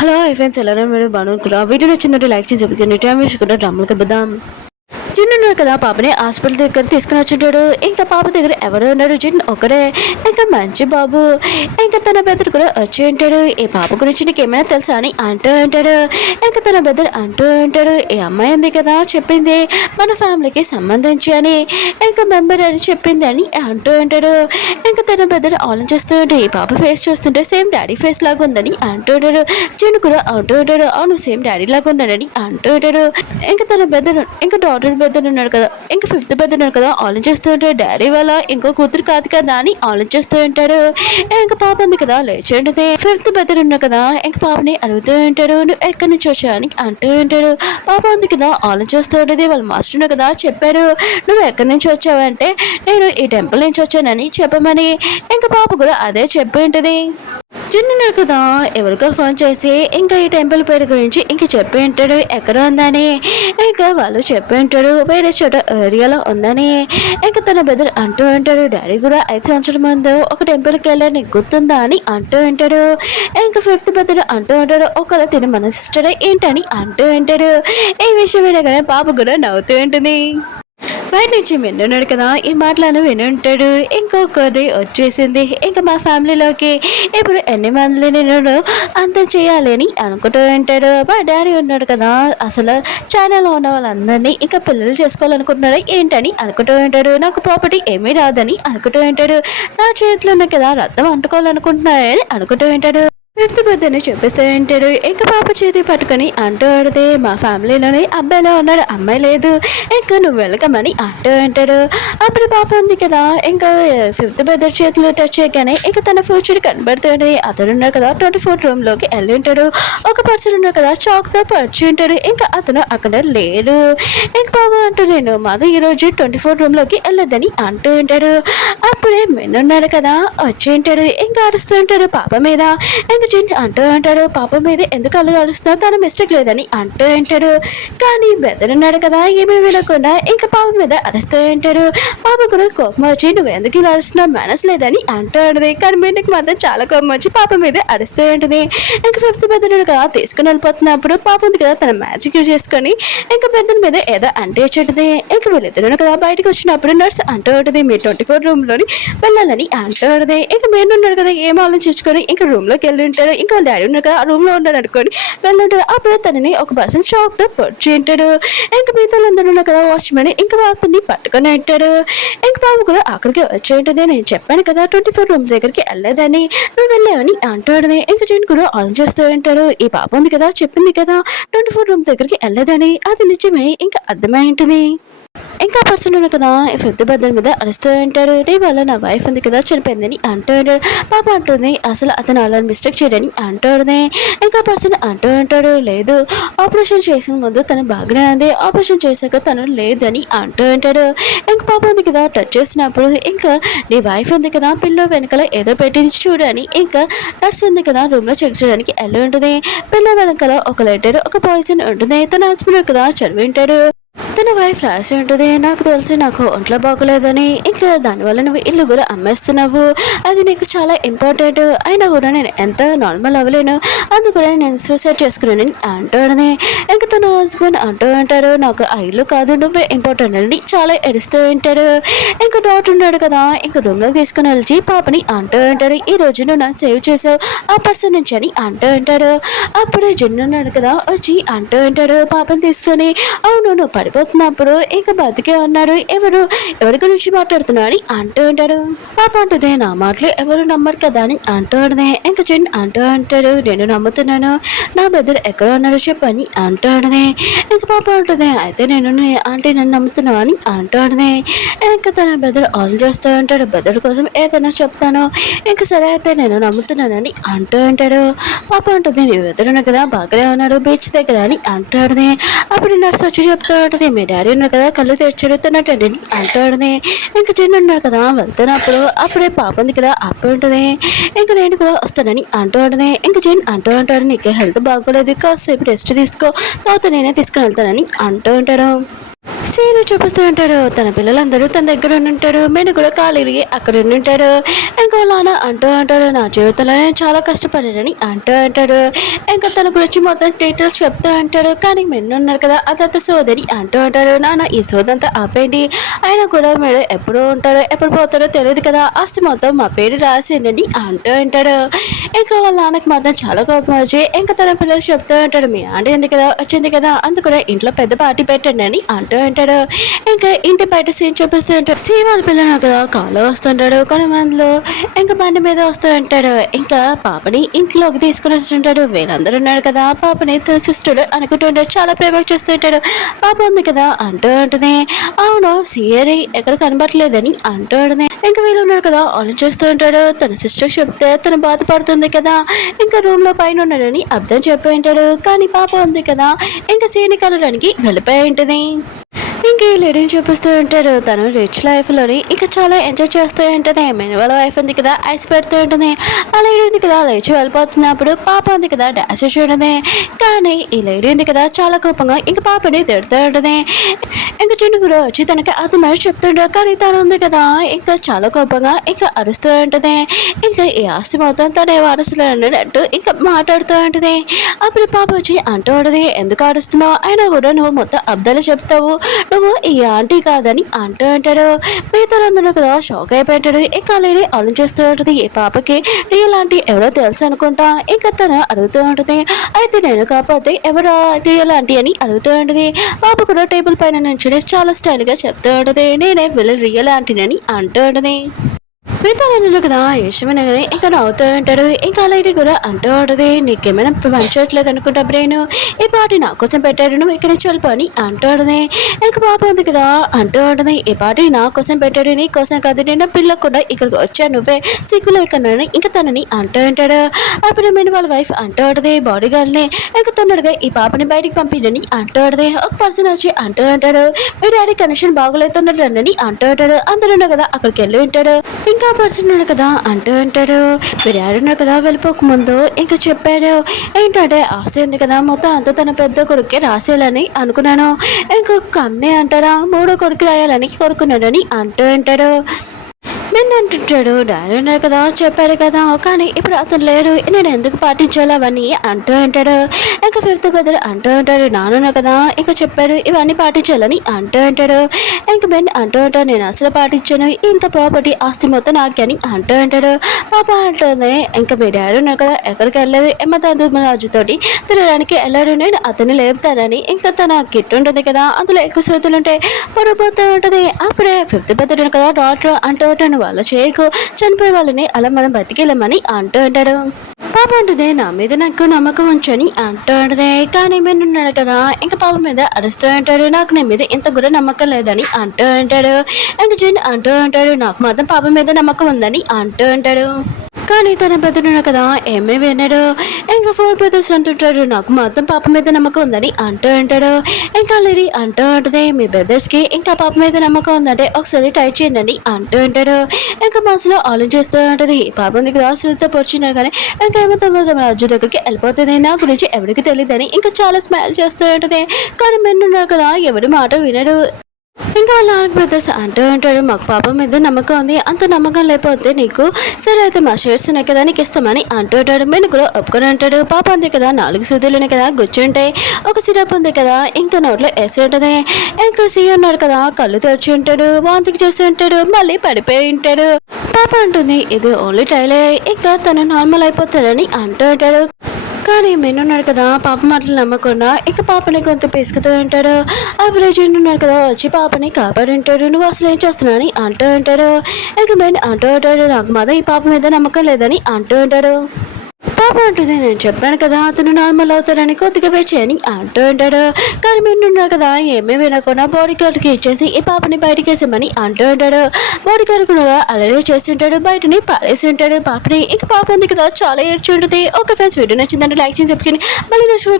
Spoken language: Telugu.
హలో ఫ్రెండ్స్, ఎలా మీరు బాగున్నారు? వీడియో నచ్చిందంటే లైక్ చేసి చెప్పుకుని టైం వేసి కూడా డ్రామాలు కలుద్దాం. చిన్నున్నాడు కదా, పాపని హాస్పిటల్ దగ్గర తీసుకుని వచ్చింటాడు. ఇంకా పాప దగ్గర ఎవరు ఉన్నాడు? చిన్న ఒకడే. ఇంకా మంచి బాబు. ఇంకా తన బెదర్ కూడా వచ్చి ఉంటాడు. ఈ పాప గురించి నీకు ఏమైనా తెలుసా అని అంటూ ఉంటాడు. ఇంకా తన బెదర్ అంటూ ఉంటాడు, ఈ అమ్మాయి ఉంది కదా చెప్పింది మన ఫ్యామిలీకి సంబంధించి అని, ఇంకా మెంబర్ అని చెప్పింది అని అంటూ ఉంటాడు. ఇంకా తన బెదర్ ఆలోచిస్తూ ఉంటే ఈ పాప ఫేస్ చూస్తుంటే సేమ్ డాడీ ఫేస్ లాగా ఉందని అంటూ ఉంటాడు. చిన్ను కూడా అంటూ ఉంటాడు, అవును సేమ్ డాడీ లాగా ఉన్నాడని అంటూ ఉంటాడు. ఇంకా తన బెదర్ ఇంకా డాటర్ బెదర్ ఉన్నాడు కదా, ఇంకా ఫిఫ్త్ బెదర్ ఉన్నాడు కదా, ఆలోచిస్తూ ఉంటాడు డాడీ వాళ్ళ ఇంకో కూతురు కాదు కదా అని ఆలోచిస్తూ ఉంటాడు. ఇంకా పాప ఉంది కదా లేచి ఉంటుంది. ఫిఫ్త్ బెదర్ ఉన్నాడు కదా, ఇంకా పాపని అడుగుతూ ఉంటాడు, నువ్వు ఎక్కడి నుంచి వచ్చా అని అంటూ ఉంటాడు. పాప ఉంది కదా ఆలోచిస్తూ ఉంటుంది, వాళ్ళ మాస్టర్ ఉన్నాడు కదా చెప్పాడు, నువ్వు ఎక్కడి నుంచి వచ్చావంటే నేను ఈ టెంపుల్ నుంచి వచ్చానని చెప్పమని. ఇంకా పాప కూడా అదే చెప్పి ఉంటుంది. చిన్నాడు కదా ఎవరికో ఫోన్ చేసి ఇంకా ఈ టెంపుల్ పేరు గురించి ఇంక చెప్పి ఉంటాడు, ఎక్కడ ఉందని. ఇంకా వాళ్ళు చెప్పి ఉంటాడు వేరే చోట ఏరియాలో ఉందని. ఇంకా తన బెదర్ అంటూ ఉంటాడు, డాడీ కూడా 5 సంవత్సరాల ముందు ఒక టెంపుల్కి వెళ్ళాడు నీకు గుర్తుందా అని అంటూ ఉంటాడు. ఇంకా ఫిఫ్త్ బెదర్ అంటూ ఉంటాడు, ఒకవేళ తిని మన సిస్టర్ ఏంటని అంటూ ఉంటాడు. ఈ విషయం వినగానే పాప కూడా నవ్వుతూ ఉంటుంది. బయట నుంచి విన్నాడు కదా, ఈ మాటలను విని ఉంటాడు. ఇంకొకరి వచ్చేసింది ఇంకా మా ఫ్యామిలీలోకి ఇప్పుడు ఎన్ని మంది నేను అంతం చేయాలి అని అనుకుంటూ ఉంటాడు. మా డాడీ ఉన్నాడు కదా, అసలు ఛానల్లో ఉన్న వాళ్ళందరినీ ఇంకా పిల్లలు చేసుకోవాలనుకుంటున్నాడు ఏంటని అనుకుంటూ ఉంటాడు. నాకు ప్రాపర్టీ ఏమీ రాదని అనుకుంటూ ఉంటాడు. నా చేతిలో ఉన్న కదా రక్తం అంటుకోవాలనుకుంటున్నాయని అనుకుంటూ ఉంటాడు. ఫిఫ్త్ బర్త్డేని చూపిస్తూ ఉంటాడు. ఇంకా పాప చేతి పట్టుకొని అంటూ ఆడితే మా ఫ్యామిలీలోనే అబ్బాయిలో ఉన్నాడు, అమ్మాయి లేదు, ఇంకా నువ్వు వెళ్ళకమని అంటూ ఉంటాడు. అప్పుడు పాప ఉంది కదా, ఇంకా ఫిఫ్త్ బర్త్డే చేతిలో టచ్ చేయగానే ఇంకా తన ఫ్యూచర్ కనబడుతుంది. అతను ఉన్నాడు కదా 24 రూమ్లోకి వెళ్ళి ఉంటాడు. ఒక పర్సన్ ఉన్నాడు కదా చాక్తో పరిచి ఉంటాడు. ఇంకా అతను అక్కడ లేడు. ఇంకా పాప అంటూ నేను మాది ఈరోజు 24 రూమ్లోకి వెళ్ళొద్దని అంటూ ఉంటాడు. అప్పుడే మెన్నున్నాడు కదా వచ్చి ఉంటాడు. ఇంకా అరుస్తూ ఉంటాడు పాప మీద. ఇంకా జిన్ అంటూ అంటాడు, పాప మీద ఎందుకు అల్లు అరుస్తున్నావు, తన మిస్టేక్ లేదని అంటూ అంటాడు. కానీ బెదర్ ఉన్నాడు కదా ఏమీ వినకుండా ఇంకా పాప మీద అరుస్తూ ఉంటాడు. పాప కూడా కోపం వచ్చి నువ్వు ఎందుకు ఇలా అరుస్తున్నావు, మేనస్ లేదని అంటూ ఉంటుంది. కానీ మీదకి మాత్రం చాలా కోపం వచ్చి పాప మీద అరుస్తూ ఉంటుంది. ఇంకా ఫిఫ్త్ బెదర్ కదా తీసుకుని వెళ్ళిపోతున్నప్పుడు పాప ఉంది కదా తన మ్యాజిక్ యూజ్ చేసుకొని ఇంకా బెదర్ మీద ఏదో అంటే వచ్చేటది. ఇంకా వీళ్ళిద్దరు కదా బయటకు వచ్చినప్పుడు నర్స్ అంటూ ఉంటుంది, మీరు 24 రూమ్లోని వెళ్ళాలని అంటూ ఉంటుంది. ఇంకా మీరు ఉన్నాడు కదా ఏం ఆలోచించుకొని ఇంకా రూమ్లోకి వెళ్ళి ఉంటాడు. ఇంకా డాడీ ఉన్నాడు కదా ఆ రూమ్ లో ఉన్నాడు అనుకోని వెళ్ళంటాడు. అప్పుడు తనని ఒక పర్సన్ షాక్ తో పొడిచి ఉంటాడు. ఇంకా మిగతాలందరూ ఉన్నారు కదా వాచ్మెన్ ఇంకా అతన్ని పట్టుకొని ఉంటాడు. ఇంకా బాబు కూడా అక్కడికి వచ్చి ఉంటుంది, నేను చెప్పాను కదా 24 రూమ్ దగ్గరికి వెళ్ళలేదని, నువ్వు వెళ్ళావని అంటాడు. ఇంకా జన్ కూడా ఆన్ చేస్తూ ఉంటాడు, ఈ పాప ఉంది కదా చెప్పింది కదా 24 రూమ్ దగ్గరికి వెళ్ళలేదని, అది నిజమే ఇంకా అర్థమై ఉంటుంది. ఇంకా పర్సన్ ఉన్నాడు కదా ఫిఫ్త్ బర్త్డే మీద అరుస్తూ ఉంటాడు, నీ వల్ల నా వైఫ్ ఉంది కదా చనిపోయిందని అంటూ ఉంటాడు. పాప అంటుంది అసలు అతను అలా మిస్టేక్ చేయడని అంటాడునే. ఇంకా పర్సన్ అంటూ ఉంటాడు, లేదు ఆపరేషన్ చేసిన ముందు తను బాగానే ఉంది, ఆపరేషన్ చేశాక తను లేదని అంటూ ఉంటాడు. ఇంకా పాప ఉంది కదా టచ్ చేసినప్పుడు ఇంకా నీ వైఫ్ ఉంది కదా పిల్లో వెనకాల ఏదో పెట్టించి చూడని ఇంకా నర్స్ ఉంది కదా రూమ్ లో చెక్ చేయడానికి వెళ్ళి ఉంటుంది. పిల్లో వెనకాల ఒక లెటర్ ఒక పాయిజన్ ఉంటుంది. తన హస్బెండ్ కదా చదివి ఉంటాడు. తన వైఫ్ రాసి ఉంటుంది, నాకు తెలిసి నాకు ఒంట్లో బాగోలేదని, ఇంకా దానివల్ల నువ్వు ఇల్లు కూడా అమ్మేస్తున్నావు, అది నీకు చాలా ఇంపార్టెంట్, అయినా కూడా నేను ఎంత నార్మల్ అవ్వలేను, అందుకని నేను సూసైడ్ చేసుకున్నానని అంటాడని. ఇంకా తన హస్బెండ్ అంటూ ఉంటాడు, నాకు ఆ ఇల్లు కాదు నువ్వే ఇంపార్టెంట్ అని చాలా ఎడుస్తూ ఉంటాడు. ఇంకా డాక్టర్ ఉన్నాడు కదా ఇంకా రూమ్లోకి తీసుకుని వెళ్ళి పాపని అంటూ ఉంటాడు, ఈ రోజు నువ్వు నాకు సేవ్ చేసావు ఆ పర్సన్ నుంచి అని అంటూ ఉంటాడు. అప్పుడే జిన్ను ఉన్నాడు కదా వచ్చి అంటూ ఉంటాడు, పాపని తీసుకొని అవును నువ్వు పడిపోతున్నప్పుడు ఇంకా బతికే ఉన్నాడు, ఎవరి గురించి మాట్లాడుతున్నావు అని అంటూ ఉంటాడు. పాప అంటుంది నా మాటలు ఎవరు నమ్మరు కదా అని అంటూ ఉంటుంది. ఇంకా జిన్ అంటూ అంటాడు, నేను నమ్ముతున్నాను, నా బెదర్ ఎక్కడ ఉన్నాడో చెప్పని అంటూ ఉంటుంది. ఇంకా పాప ఉంటుంది అయితే నేను అంటే నన్ను నమ్ముతున్నావు అని అంటూ ఉంటుంది. ఇంకా తన బెదర్ ఆన్ చేస్తూ ఉంటాడు, బెదర్ కోసం ఏదైనా చెప్తాను, ఇంకా సరే అయితే నేను నమ్ముతున్నానని అంటూ ఉంటాడు. పాప అంటుంది నీ బెదరున్నా కదా బాగానే ఉన్నాడు బీచ్ దగ్గర అని అంటాడుది. అప్పుడు నర్స్ వచ్చి చెప్తూ ఉంటుంది, మీ డాడీ ఉన్నాడు కదా కళ్ళు తెచ్చెడుతున్నట్టండి అంటాడుది. ఇంకా చిన్న ఉన్నాడు కదా వెళ్తున్నప్పుడు అప్పుడే పాప ఉంది కదా అప్పుడు ఉంటుంది, ఇంకా నేను కూడా వస్తానని అంటూ ఉంటుంది. ఇంకా చిన్న అంటూ ఉంటాడు, నీకు హెల్త్ బాగోలేదు కాసేపు రెస్ట్ తీసుకో, తర్వాత నేనే తీసుకుని వెళ్తానని అంటూ ఉంటాడు. సీను చూపిస్తూ ఉంటాడు. తన పిల్లలందరూ తన దగ్గర ఉంటాడు. మెను కూడా ఖాళీ అక్కడ ఉంటాడు. ఇంకా వాళ్ళ నాన్న అంటూ అంటాడు, నా జీవితంలో నేను చాలా కష్టపడానని అంటూ అంటాడు. ఇంకా తన గురించి మొత్తం డీటెయిల్స్ చెప్తూ అంటాడు. కానీ మెన్ను ఉన్నారు కదా, అదంతా సోదని అంటూ అంటాడు. నాన్న ఈ సోదంతా ఆపేయండి, ఆయన కూడా మీరు ఎప్పుడు ఉంటాడో ఎప్పుడు పోతాడో తెలియదు కదా, ఆస్తి మొత్తం మా పేరు రాసేయండి అంటూ అంటాడు. ఇంకా వాళ్ళ నాన్నకి మాత్రం చాలా కోపం వచ్చి ఇంకా తన పిల్లలు చెప్తూ ఉంటాడు, మీ ఆంటీ ఉంది కదా వచ్చింది కదా, అందుకనే ఇంట్లో పెద్ద పార్టీ పెట్టండి అని అంటూ ఉంటాడు. ఇంకా ఇంటి బయట సీన్ చూపిస్తూ ఉంటాడు. సీ వాళ్ళ పిల్లలు కదా కాళ్ళు వస్తుంటాడు, కొన్ని మందిలో ఇంకా బండి మీద వస్తూ ఉంటాడు. ఇంకా పాపని ఇంట్లోకి తీసుకుని వస్తుంటాడు. వీళ్ళందరూ ఉన్నాడు కదా, పాపని సిస్టర్ అనుకుంటుంటాడు. చాలా ప్రేమగా చూస్తుంటాడు. పాప ఉంది కదా అంటూ ఉంటుంది. అవును సీఏని ఎక్కడ కనబడలేదని అంటూ ఉంటుంది. ఇంకా వీళ్ళు ఉన్నాడు కదా ఆలోచిస్తూ ఉంటాడు. తన సిస్టర్ చెప్తే తను బాధపడుతుంది కదా, ఇంకా రూమ్ లో పైన ఉన్నాడని అర్థం చెప్పి ఉంటాడు. కానీ పాప ఉంది కదా ఇంకా సీని కలడానికి వెళ్ళిపోయి ఉంటుంది. ఇంకా ఈ లేడీని చూపిస్తూ ఉంటాడు. తను రిచ్ లైఫ్లోని ఇంకా చాలా ఎంజాయ్ చేస్తూ ఉంటుంది. మెయిన్ వాళ్ళ వైఫ్ ఉంది కదా ఐస్ పెడుతూ ఉంటుంది. ఆ లేడీ ఉంది కదా లేచి వెళ్ళిపోతున్నప్పుడు పాప ఉంది కదా డాన్స్ చూడదే. కానీ ఈ లేడీ ఉంది కదా చాలా కోపంగా ఇంకా పాపని తిడుతూ ఉంటుంది. ఇంకా చిన్న కూడా వచ్చి తనకి అది మరి చెప్తుంటాడు. కానీ తను ఉంది కదా ఇంకా చాలా కోపంగా ఇంకా అరుస్తూ ఉంటుంది. ఇంకా ఈ ఆస్తి మొత్తం తనే వారసులు అన్నట్టు ఇంకా మాట్లాడుతూ ఉంటుంది. అప్పుడు పాప వచ్చి అంటూ ఉంటుంది, ఎందుకు ఆడుస్తున్నావు, అయినా కూడా నువ్వు మొత్తం అబ్దాలు చెప్తావు, నువ్వు ఈ ఆంటీ కాదని అంటూ అంటాడు. మిగతాలందరూ కదా షాక్ అయిపోయాడు. ఇంకా లేడీ ఆలోచిస్తూ ఉంటుంది, ఈ పాపకి రియల్ ఆంటీ ఎవరో తెలుసు అనుకుంటా. ఇంకా తను అడుగుతూ ఉంటుంది, అయితే నేను కాకపోతే ఎవరో రియల్ ఆంటీ అని అడుగుతూ ఉంటుంది. పాప కూడా టేబుల్ పైన నుంచి చాలా స్టైల్ గా చెప్తూ ఉంటుంది, నేనే వీళ్ళ రియల్ ఆంటీనని అంటూ ఉంటుంది. మిగతాలందరూ కదా ఇష్టమైన కానీ ఇంకా నవ్వుతూ ఉంటాడు. ఇంకా అలాంటి కూడా అంటూ ఉంటుంది, నీకేమైనా మంచోట్లేదు అనుకుంటా బ్రెయిన్, ఈ పాటి నా కోసం పెట్టాడు, నువ్వు ఇక్కడ నుంచి వెళ్ళిపోని అంటూ ఉంటుంది. ఇంకా పాప ఉంది కదా అంటూ ఉంటుంది, ఈ పాటి నా కోసం పెట్టాడు, నీ కోసం కాదు, నేను పిల్ల కూడా ఇక్కడికి వచ్చాను, నువ్వే సిగ్గు లేకన్నాను ఇంకా తనని అంటూ ఉంటాడు. అప్పుడు నేను వాళ్ళ వైఫ్ అంటూ ఉంటుంది, బాడీ గార్డ్ని ఇంకా తొందరగా ఈ పాపని బయటికి పంపించని అంటూ ఉంటుంది. ఒక పర్సన్ వచ్చి అంటూ ఉంటాడు, మీ డాడీ కనెక్షన్ బాగోలేతున్నాడు అని అంటూ ఉంటాడు. అందరూ కదా అక్కడికి వెళ్ళి ఉంటాడు. ఇంకా పర్సన్ కదా అంటూ అంటాడు, మీరు ఆడున్నారు కదా వెళ్ళిపోక ముందు ఇంకా చెప్పాడు ఏంటంటే ఆస్తి ఉంది కదా మొత్తం అంతా తన పెద్ద కొడుకే రాసేయాలని అనుకున్నాను, ఇంకొక అమ్మే అంటాడా మూడో కొడుకు రాయాలని కోరుకున్నాడని అంటూ అంటాడు. నేను అంటుంటాడు, డాడీ ఉన్నారు కదా చెప్పాడు కదా, కానీ ఇప్పుడు అతను లేడు, నేను ఎందుకు పాటించాలి అవన్నీ అంటూ అంటాడు. ఇంకా ఫిఫ్త్ బ్రదర్ అంటూ ఉంటాడు, నాన్న కదా ఇంకా చెప్పాడు ఇవన్నీ పాటించాలని అంటూ అంటాడు. ఇంకా బెన్ అంటూ ఉంటాడు, నేను అసలు పాటించాను, ఇంత ప్రాపర్టీ ఆస్తి మొత్తం నాకని అంటూ అంటాడు. పాప అంటుంది, ఇంకా మీ డాడీ ఉన్నారు కదా ఎక్కడికి వెళ్ళలేదు, రాజుతోటి తిరగడానికి వెళ్ళాడు, నేను అతన్ని లేపుతానని ఇంకా తన కిట్ ఉంటుంది కదా అందులో ఎక్కువ సూతులు ఉంటే పడిపోతూ ఉంటుంది. అప్పుడే ఫిఫ్త్ బ్రదర్ కదా డాక్టర్ అంటూ ఉంటాను, వాళ్ళ చేయకు చనిపోయే వాళ్ళని అలా మనం బతికెళ్ళమని అంటూ అంటాడు. పాప అంటుంది, నా మీద నాకు నమ్మకం ఉంచని అంటూ అంటది. కానీ మేము ఉన్నాడు కదా ఇంకా పాప మీద అరుస్తూ అంటాడు, నాకు నీ మీద ఇంత కూడా నమ్మకం లేదని అంటూ అంటాడు. ఇంకా జన్ అంటూ అంటాడు, నాకు మాత్రం పాప మీద నమ్మకం ఉందని అంటూ అంటాడు. కానీ తన పెద్దడున్నాడు కదా ఏమీ విన్నాడు. ఇంకా 4 బ్రదర్స్ అంటుంటాడు, నాకు మాత్రం పాప మీద నమ్మకం ఉందని అంటూ అంటాడు. ఇంకా లేడీ అంటూ ఉంటుంది, మీ బ్రదర్స్కి ఇంకా పాప మీద నమ్మకం ఉందంటే ఒకసారి ట్రై చేయండి అంటూ అంటాడు. ఇంకా మనసులో ఆలోచిస్తూ ఉంటుంది, పాప ఉంది కదా సూతో పొడిచినారు కానీ ఇంకా ఏమో తమ రాజు దగ్గరికి వెళ్ళిపోతుంది, నా గురించి ఎవరికి తెలియదని ఇంకా చాలా స్మైల్ చేస్తూ ఉంటుంది. కానీ మెన్నున్నారు కదా ఎవరి మాట వినడు. ఇంకా వాళ్ళ 4 బ్రదర్స్ అంటూ ఉంటాడు, మాకు పాప మీద నమ్మకం ఉంది, అంత నమ్మకం లేకపోతే నీకు సరే అయితే మా షేర్స్ ఉన్నాయి కదా నీకు ఇస్తామని అంటూ ఉంటాడు. మేము కూడా ఒప్పుకొని అంటాడు, పాప ఉంది కదా 4 సూదులు కదా గుచ్చుంటాయి, ఒక సిరప్ ఉంది కదా ఇంకా నోట్లో వేసి ఉంటుంది. ఇంకా సీ ఉన్నాడు కదా కళ్ళు తెరిచి ఉంటాడు, వాంతికి చేసి ఉంటాడు, మళ్ళీ పడిపోయి ఉంటాడు. పాప అంటుంది, ఇది ఓన్లీ ట్రైలే, ఇంకా తను నార్మల్ అయిపోతాడని అంటూ ఉంటాడు. కానీ మెన్నున్నాడు కదా పాప మాటలు నమ్మకుండా ఇంకా పాపని కొంత పిసుకుతూ ఉంటాడు. అప్పుడు ఉన్నాడు కదా వచ్చి పాపని కాపాడి ఉంటాడు, నువ్వు అసలు ఏం చేస్తున్నావు అని అంటూ ఉంటాడు. ఇక మెన్ అంటూ ఉంటాడు, నాకు మాత్రం ఈ పాప మీద నమ్మకం లేదని అంటూ ఉంటాడు. పాప అంటుంది, నేను చెప్పాను కదా అతను నార్మల్ అవుతాడని కొద్దిగా వేచేయని అంటూ ఉంటాడు. కానీ మెన్నున్నాడు కదా ఏమీ వినకుండా బాడీ గార్డ్కి ఇచ్చేసి ఈ పాపని బయటకి వేసామని అంటూ ఉంటాడు. బాడీ గార్డ్ కూడా అలరే చేసి ఉంటాడు, బయటని పాడేసి ఉంటాడు పాపని. ఇంకా పాప ఉంది కదా చాలా ఏడ్చి ఉంటుంది. ఒక ఫ్రెండ్స్ వీడియో నచ్చిందంటే లైక్ చేసి చెప్పుకొని మళ్ళీ నెక్స్ట్